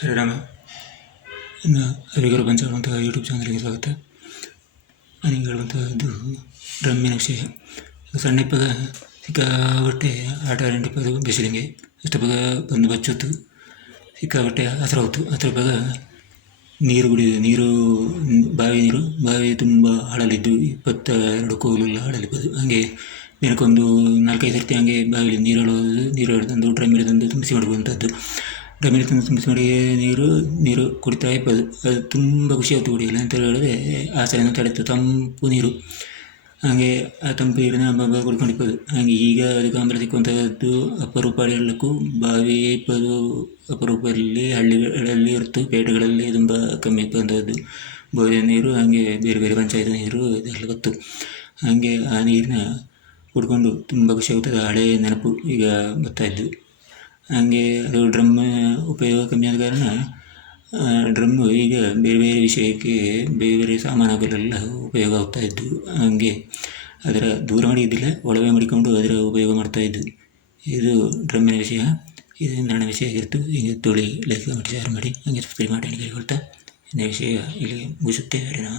ಶ್ರೀರಾಮ ಇನ್ನು ಅವಿಗರ ಪಂಚಾಡುವಂತಹ ಯೂಟ್ಯೂಬ್ ಚಾನಲ್ಗೆ ಸ್ವಾಗತ. ನನಗೆ ಹೇಳುವಂತಹದ್ದು ಡ್ರಮ್ಮಿನ ವಿಷಯ. ಸಣ್ಣಪ್ಪಗ ಸಿಕ್ಕಾಬಟ್ಟೆ ಆಟ ಆಡಿಪದು ಬಿಸಿಲಿಗೆ. ಪಗ ಬಂದು ಬಚ್ಚೋತು. ಸಿಕ್ಕಾಪಟ್ಟೆ ಹಸಿರು ಹೋಯ್ತು ಪಗ ನೀರು ಕುಡಿಯೋದು ನೀರು, ಬಾವಿ ನೀರು. ಬಾವಿ ತುಂಬ ಹಾಳಲ್ಲಿದ್ದು ಇಪ್ಪತ್ತ ಎರಡು ಕೋಲೆಲ್ಲ ಆಳಲಿಪ್ಪದು ಹಾಗೆ ದಿನಕ್ಕೊಂದು ನಾಲ್ಕೈದು ಸರ್ತಿ ಹಾಗೆ ಬಾವಿಲಿ ನೀರು ಹೇಳೋದು ನೀರು ಎಳೆದು ಡ್ರಮ್ ತಂದು ತುಂಬಿಸಿ ಮಾಡುವಂಥದ್ದು ಡ್ರಮ್ಮಿಗೆ ತುಂಬ ತುಂಬಿಸಿ ಮಾಡಿ ನೀರು ನೀರು ಕುಡಿತಾ ಇರ್ಬೋದು. ಅದು ತುಂಬ ಖುಷಿ ಆಯ್ತು ಅಂತ ಹೇಳಿದ್ರೆ ಆಸೆಯನ್ನು ತಡೆಯುತ್ತೆ. ತಂಪು ನೀರು. ಹಾಗೆ ಆ ತಂಪು ನೀರಿನ ನಮ್ಮ ಕುಡ್ಕೊಂಡು ಇಪ್ಪದು ಹಾಗೆ ಈಗ ಅದು ಕಾಂಬ್ರ ಸಿಕ್ಕುವಂಥದ್ದು ಅಪರೂಪ ಹೇಳಲಿಕ್ಕೂ ಬಾವಿ ಇಪ್ಪದು ಅಪರೂಪದಲ್ಲಿ ಹಳ್ಳಿಗಳಲ್ಲಿ ಇರ್ತು, ಪೇಟೆಗಳಲ್ಲಿ ತುಂಬ ಕಮ್ಮಿ ಇರ್ತಕ್ಕಂಥದ್ದು. ಬೋರಿನ ನೀರು, ಹಾಗೆ ಬೇರೆ ಬೇರೆ ಪಂಚಾಯತ್ ನೀರು, ಇದೆಲ್ಲ ಗೊತ್ತು. ಹಾಗೆ ಆ ನೀರನ್ನ ಕುಡ್ಕೊಂಡು ತುಂಬ ಖುಷಿ ಆಗುತ್ತದೆ ಹಳೆಯ ನೆನಪು ಈಗ ಬರ್ತಾ ಇದ್ದು. ಹಾಗೆ ಅದು ಡ್ರಮ್ ಉಪಯೋಗ ಕಮ್ಮಿ ಆದ ಕಾರಣ ಡ್ರಮ್ಮು ಈಗ ಬೇರೆ ಬೇರೆ ವಿಷಯಕ್ಕೆ ಬೇರೆ ಬೇರೆ ಸಾಮಾನುಗಳೆಲ್ಲ ಉಪಯೋಗ ಆಗ್ತಾ ಇದ್ದು ಹಾಗೆ ಅದರ ದೂರ ಮಾಡಿದ್ದಿಲ್ಲ ಒಳಗೆ ಮಾಡಿಕೊಂಡು ಅದರ ಉಪಯೋಗ ಮಾಡ್ತಾ ಇದ್ದು. ಇದು ಡ್ರಮ್ಮಿನ ವಿಷಯ, ಇದು ನನ್ನ ವಿಷಯ ಆಗಿರ್ತು. ಹೀಗೆ ತೊಳಿ ಲೈಕ್ ಮಾಡಿ ಶೇರ್ ಮಾಡಿ, ಹಂಗೆ ಸಬ್ಸ್ಕ್ರೈಬ್ ಮಾಡಿ ಕೇಳ್ಕೊಳ್ತಾ, ಇನ್ನ ವಿಷಯ ಇಲ್ಲಿ ಮುಗಿಸುತ್ತೆ ಹರಿನಾಮ